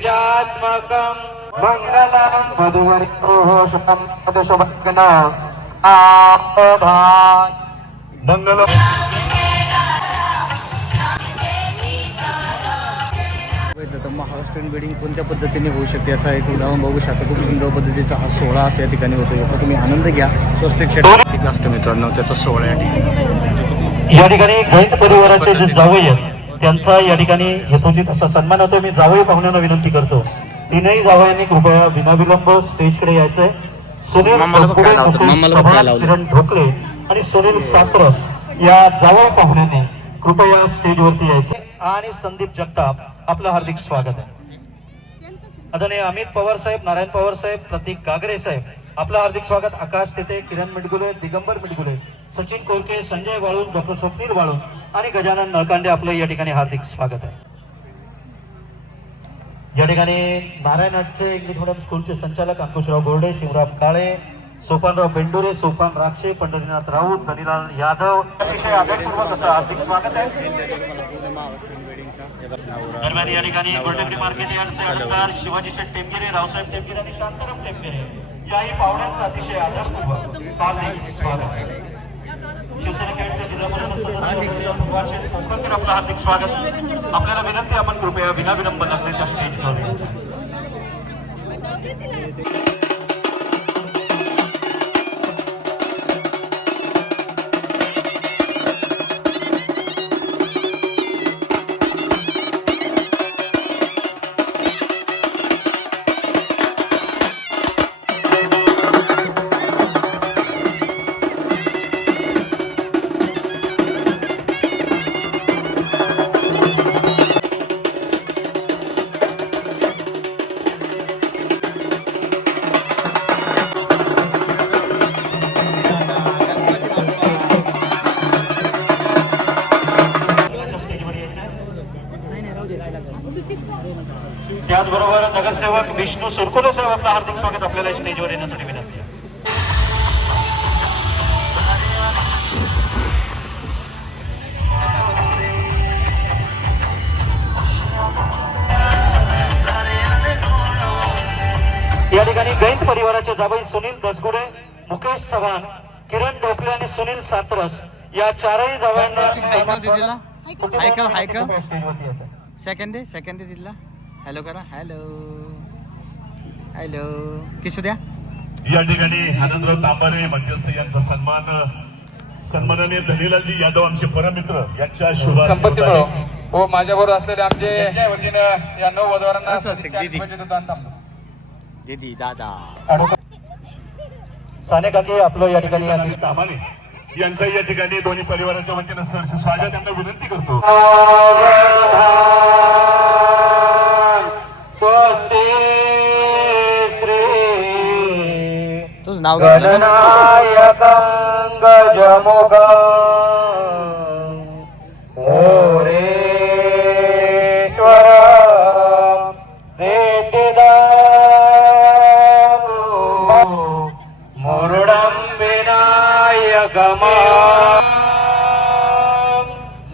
गिरिजात्मकं मंगलं वधूवरयोः शुभं सावधान मंगलम. महाराष्ट्रीयन वेडिंग कोणत्या पद्धतीने होऊ शकते याचा एक उदाहरण बघू शकता. खूप सुंदर पद्धतीचा हा सोहळा असा या ठिकाणी होतो. याचा तुम्ही आनंद घ्या. स्वस्तिक शेट असतं मित्रांनो, त्याचा सोहळा या ठिकाणी गैत परिवाराचे जे जावई आहेत त्यांचा या ठिकाणी हेतुचित असा सन्मान होतो. मी जावई पाहुण्यांना विनंती करतो, तीनही जावयांनी कृपया विनाविलंब स्टेजकडे यायचंय. सुनील कसबुडे, किरण ढोकले आणि सुनील सातरस या जावई पाहुण्यांनी कृपया स्टेजवरती यायचे. आणि संदीप जगताप आपलं हार्दिक स्वागत आहे. आदरणीय अमित पवार साहेब, नारायण पवार साहेब, प्रतीक गागरे साहेब आपलं हार्दिक स्वागत. आकाश तेथे, किरण मिडगुले, दिगंबर मिडगुले, सचिन कोरके, संजय वाळून, डॉक्टर स्वप्नील वाळून आणि गजानन नळकांडे आपलं या ठिकाणी हार्दिक स्वागत आहे. या ठिकाणी नारायण आठचे इंग्लिश मीडियम स्कूलचे संचालक अंकुशराव बोर्डे, शिवराम काळे, सोपानराव बेंडुरे, सोपान राक्षे, पंढरीनाथ राऊत, धनीलाल यादव अतिशय आदरपूर्वक असं हार्दिक स्वागत आहे. दरम्यान या ठिकाणी गोल्डन मार्केट यार्डचे आडतदार शिवाजी शेठ टेमगिरे, रावसाहेब टेमगिरे आणि शांताराम टेमगिरे याही पाहुण्यांचा अतिशय आदरपूर्वक हार्दिक स्वागत. शिवसेना कॅडचे जिल्हा परिषद सदस्य भगवान शेठ कोकणकर आपलं हार्दिक स्वागत. आपल्याला विनंती, आपण कृपया विनाविलंब लगेच्या स्टेजवर. त्याचबरोबर नगरसेवक विष्णू सुरकुले साहेब आपलं हार्दिक स्वागत. आपल्याला स्टेजवर येण्यासाठी विनंती. या ठिकाणी गैत परिवाराचे जावई सुनील दसगुडे, मुकेश चव्हाण, किरण ढोकले आणि सुनील सातरस या चारही जावयांना सेकंड दे तिथला. हॅलो करा. हॅलो हॅलो किसू द्या. या ठिकाणी आनंदराव तांबारे मध्यस्थ यांचा सन्माननीय धनीलालजी यादव आमचे परमित्र यांच्या शुभ संपत्ती हो माझ्याबरोबर असलेले आमचे वतीनं या 9 वधूवरांना दीदी दादा साने काकी आपलं या ठिकाणी तांबारे यांचं या ठिकाणी दोन्ही परिवाराच्या वतीनं सहर्ष स्वागत. त्यांना विनंती करतो. स्वस्ति श्री तुझं नाव गणनायकं गजमुखं मोरेश्वरं सिद्धिदं मुरुडं विनायकमं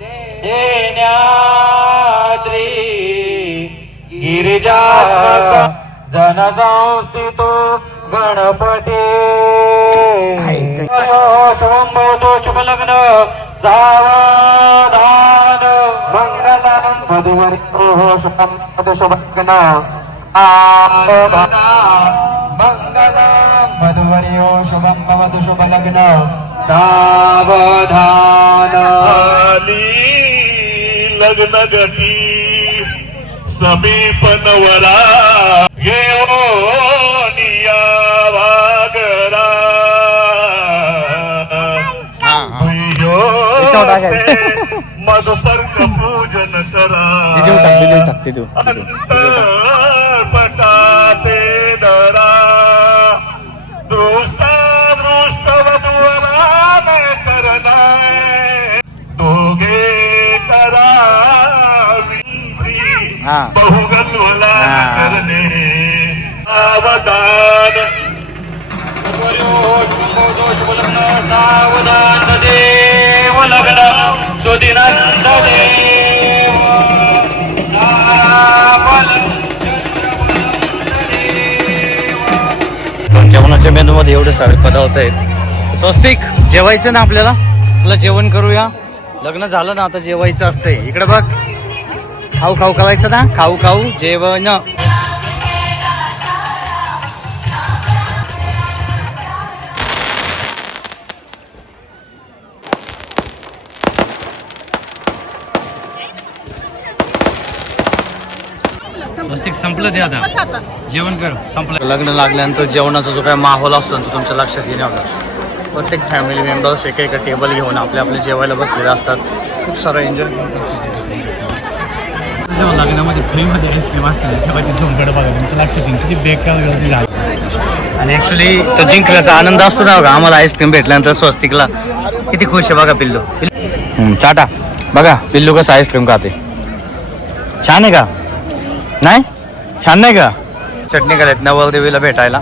लेण्याद्री गिरिजात्मक जनसंस्थितो गणपती शुभं भवतु शुभलग्न सावधान मंगलं वधूवरयोः शुभं सावधान मंगलं वधूवरयोः शुभं भवतु शुभलग्न सावधान. लग्न गती समीप नवरा येऊनिया वागरा मधुपर्क पूजन करा अंतरपटाते दरा दृष्ट वधूवराने करणाय दोघे करा बहुगलवला करणे सावधान शुभलग्न सावधान देव लग्न सुदिनांत देव जेवणाच्या मेनूमध्ये एवढे सारे पदार्थ आहेत. स्वस्तिक जेवायचं ना आपल्याला, तुला जेवण करूया. लग्न झालं ना आता जेवायचं असतंय. इकडे बघ, खाऊ खाऊ करायचं ना, खाऊ खाऊ जेवण. स्वस्तिक संपलं ते आता, जेवण कर, संपलं. लग्न लागल्यानंतर जेवणाचा जो काय माहोल असतो तो तुमच्या लक्षात येणार. प्रत्येक फॅमिली मेंबर्स एका टेबल घेऊन आपल्या जेवायला बसलेले असतात. खूप सारा एन्जॉय करत असतात. जेव्हा लग्नामध्ये फ्रीमध्ये आईस्क्रीम असते तेव्हाची झोंकडं बघा, तुमचं लक्षात येईल किती बेकार गर्दी झाली. आणि ॲक्च्युली तो जिंकण्याचा आनंद असतो ना बघा. आम्हाला आईस्क्रीम भेटल्यानंतर स्वस्तिकला किती खुश आहे बघा पिल्लू. चाटा बघा पिल्लू कसं आईस्क्रीम खाते. छान आहे का? नाही छान नाही का? चटणी करायत नवरदेवीला भेटायला,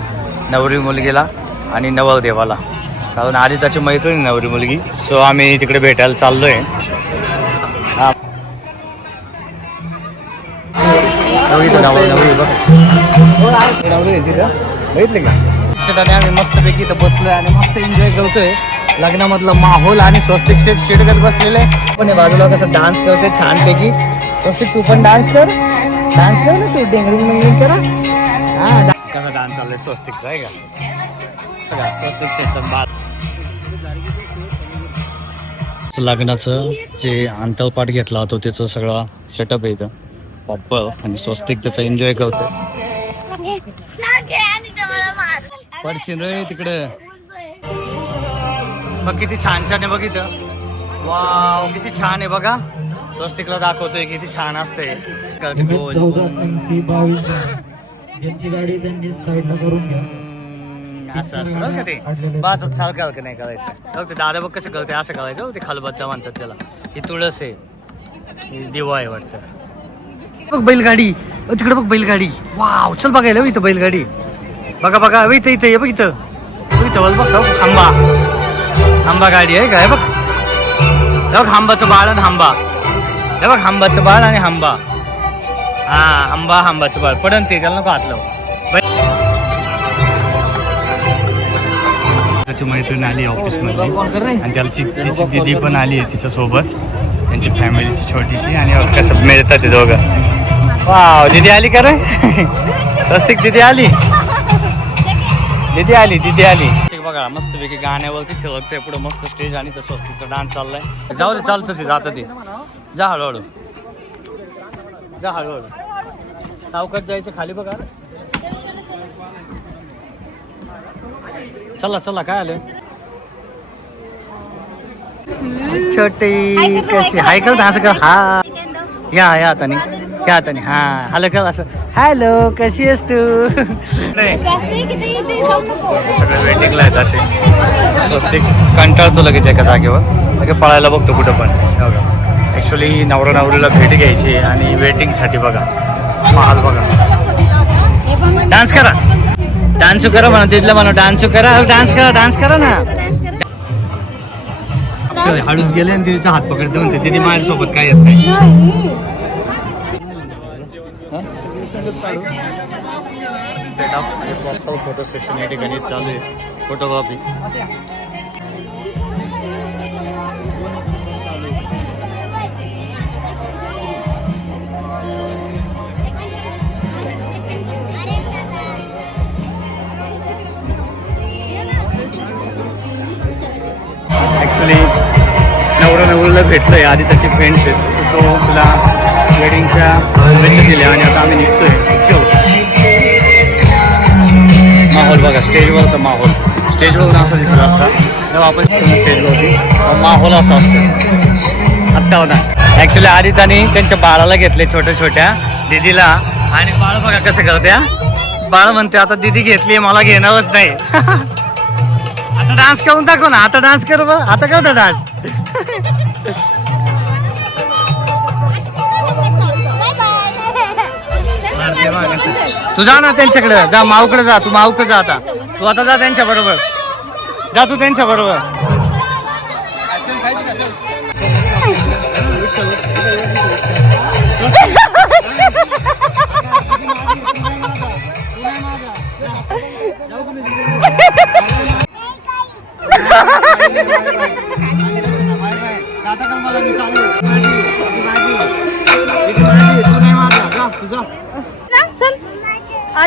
नवरी मुलगीला आणि नवरदेवाला. कारण आदिताची मैत्रीण नवरी मुलगी, सो आम्ही तिकडे भेटायला चाललोय. बघितले का? शेटाने आम्ही मस्तपैकी इथं बसलोय आणि मस्त एन्जॉय करतोय लग्नामधला माहोल. आणि स्वस्तिक सेट शेडगत बसलेले पण बाजूला कसं डान्स करते छानपैकी. स्वस्तिक तू पण डान्स कर, डान्स कर ना तू, डेंगडिंग मेंगडिंग करा. हा कसा डान्स चाललाय स्वस्तिकचा आहे का? स्वस्तिक सेटचा बाल. लग्नाचं जे अंतरपाठ घेतला होता त्याचं सगळा सेटअप आहे इथं प्रॉपर. आणि स्वस्तिक त्याचा एन्जॉय करतो. पडशील रे तिकडे बघ किती छान छान आहे बघ इथं. वाव किती छान आहे बघा. स्वस्तिकला दाखवतोय किती छान असतंय. असं असतं बघ का ते. बस सारखं का नाही करायचं बघ ते. दादा बघ कसं करते, असं करायचं बघ. ते खालबद्दा म्हणतात त्याला. ही तुळस आहे, दिवा आहे वाटतं. बघ बैलगाडी तिकडे बघ, बैलगाडी. वाव चल बघायला इथं बैलगाडी. बघा बघा इथं इथं ये बघ इथं इथं बघ आंबा. आंबा गाडी आहे काय बघ. बघ हांबाचं बाळ आणि हांबा. हे बघ हांबाचं बाळ आणि हांबा. हा आंबा हांबाचं बाळ पडन ते, त्याला नको हात लाव. त्याची मैत्रीण आली ऑफिसमध्ये आणि त्याची दिदी पण आली आहे तिच्यासोबत, त्यांची फॅमिलीची छोटीशी. आणि कसं मिळतात ते दोघं. वाव दिदी आली का रे? स्वस्तिक दिदी आली, दिदी आली, दिदी आली. बघा मस्तपैकी गाण्यावरती ठेवतोय पुढे मस्त स्टेज. आणि तर स्वस्तिकचा डान्स चाललाय. जाऊ दे चालतं ते, जातं ते. जा हळूहळू, जा हळूहळू. सावकाश जायचं खाली बघा. चला चला काय आलं. छोटी कशी हाय कर असं कर. हा या हाताने, या हाताने. हा हॅलो कर असं. हॅलो कशी आहेस तू? सगळे वेटिंगला आहेत असे. स्वस्तिक कंटाळतो लगेच एका जागेवर, लगेच पळायला बघतो कुठं पण. ॲक्च्युली नवरा नवरीला भेट घ्यायची आणि वेटिंगसाठी बघा महाल बघा. डान्स करा, डान्स करा म्हणा तिथलं म्हणा. डान्स करा, डान्स करा, डान्स करा ना. हळूच गेले आणि तिचा हात पकडते म्हणते तिथे माझ्यासोबत काय येत नाही. फोटो सेशन या ठिकाणी चालू आहे. फोटोग्राफी ॲक्च्युली नवरा नवरीला भेटलोय. आधी त्याचे फ्रेंड्स आहेत, सो तुला वेडिंगच्या शुभेच्छा दिल्या. आणि आता आम्ही निघतोय. माहोल बघा, स्टेजवरचा माहोल. स्टेजवर असा दिसत असता तेव्हा आपण स्टेजवरती माहोल असा असतो. आत्ता होता ॲक्च्युली आदिताने त्यांच्या बाळाला घेतले, छोट्या छोट्या दिदीला. आणि बाळ बघा कसं करते. बाळ म्हणते आता दिदी घेतली मला घेणारच नाही. आता डान्स करून दाखव ना. आता डान्स कर बा. आता करतो डान्स. तू जा ना त्यांच्याकडे, जा माऊकडे जा. तू माऊकडे जा आता. तू आता जा त्यांच्या बरोबर. जा तू त्यांच्या बरोबर.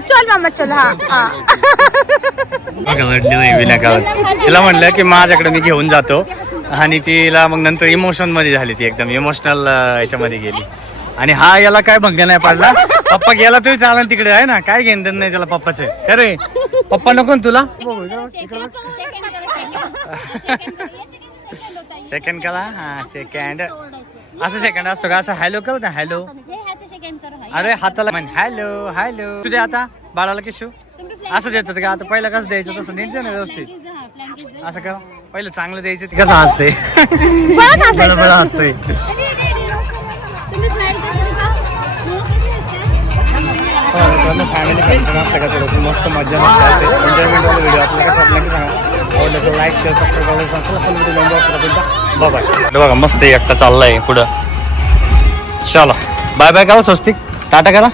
चल मामा चल. हा बघा रडली नाही विनाकारण. तिला म्हणलं की माझ्याकडे मी घेऊन जातो आणि तिला मग नंतर इमोशन मध्ये झाली. ती एकदम इमोशनल याच्यामध्ये गेली. आणि हा याला काय भंग नाही पाडला. पप्पा गेला तरी चालन तिकडे आहे ना. काय घेणं देणं नाही त्याला पप्पाचं. खरे पप्पा नको ना तुला. सेकंड करा. हा सेकंड असं सेकंड असतो का. असं हॅलो कर ना. हॅलो. अरे हाताला म्हण हॅलो हॅलो. तुझे आता बाळाला किशू असं देतात का. आता पहिलं कसं द्यायचं तसं नीट द्या ना व्यवस्थित. असं का पहिलं चांगलं द्यायचं. ते कसं असते बरोबर असतंय. फॅमिली फंक्शन असतं का थोडंसं मस्त मजा नसते. एन्जॉयमेंट वाला व्हिडिओ आपल्याला कसं वाटलं की सांगा. आवडलं तर लाईक शेअर सबस्क्राईब करायला बाय. बघा मस्त एकटा चाललाय पुढं. चला बाय बाय करा स्वस्तिक. टाटा करा.